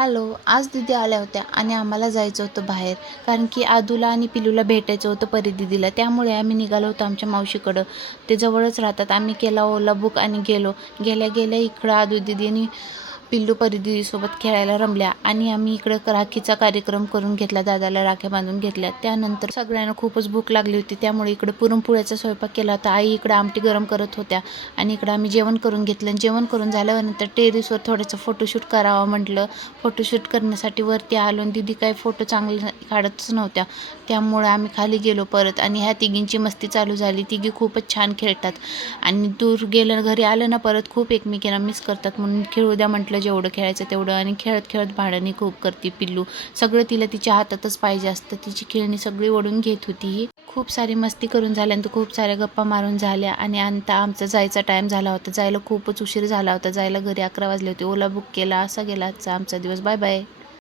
Hello. आज दीदी आल्या होत्या आणि आम्हाला जायचं होतं बाहेर, कारण की आदूला आणि पिलूला भेटायचं होतं परी दीदीला. त्यामुळे आम्ही निघालो होतो आमच्या मावशीकडं. ते जवळच राहतात. आम्ही केला ओला बुक आणि गेलो. गेल्या गेल्या इकडं आदू दीदी आणि पिल्लू परी दीदीसोबत खेळायला रमल्या आणि आम्ही इकडं राखीचा कार्यक्रम करून घेतला. दादाला राख्या बांधून घेतल्या. त्यानंतर सगळ्यांना खूपच भूक लागली होती, त्यामुळे इकडं पुरणपोळ्याचा स्वयंपाक केला होता. आई इकडं आमटी गरम करत होत्या आणि इकडं आम्ही जेवण करून घेतलं. जेवण करून झाल्यानंतर टेरेसवर थोडंसं फोटोशूट करावं म्हटलं. फोटोशूट करण्यासाठी वरती आलो आणि दीदी काही फोटो चांगले काढतच नव्हत्या. त्यामुळे आम्ही खाली गेलो परत आणि ह्या तिघींची मस्ती चालू झाली. तिघी खूपच छान खेळतात आणि दूर गेलं घरी आलं ना परत खूप एकमेकींना मिस करतात, म्हणून खेळू द्या म्हटलं जेवढं खेळायचं तेवढं. आणि खेळत खेळत भांडणी खूप करते पिल्लू. सगळं तिला तिच्या हातातच पाहिजे असतं. तिची खेळणी सगळी ओढून घेत होती ही. खूप सारी मस्ती करून झाल्यानंतर खूप साऱ्या गप्पा मारून झाल्या आणि आता आमचा जायचा टाईम झाला होता. जायला खूपच उशीर झाला होता. जायला घरी 11 वाजले होते. ओला बुक केला. असा गेला आजचा आमचा दिवस. Bye bye.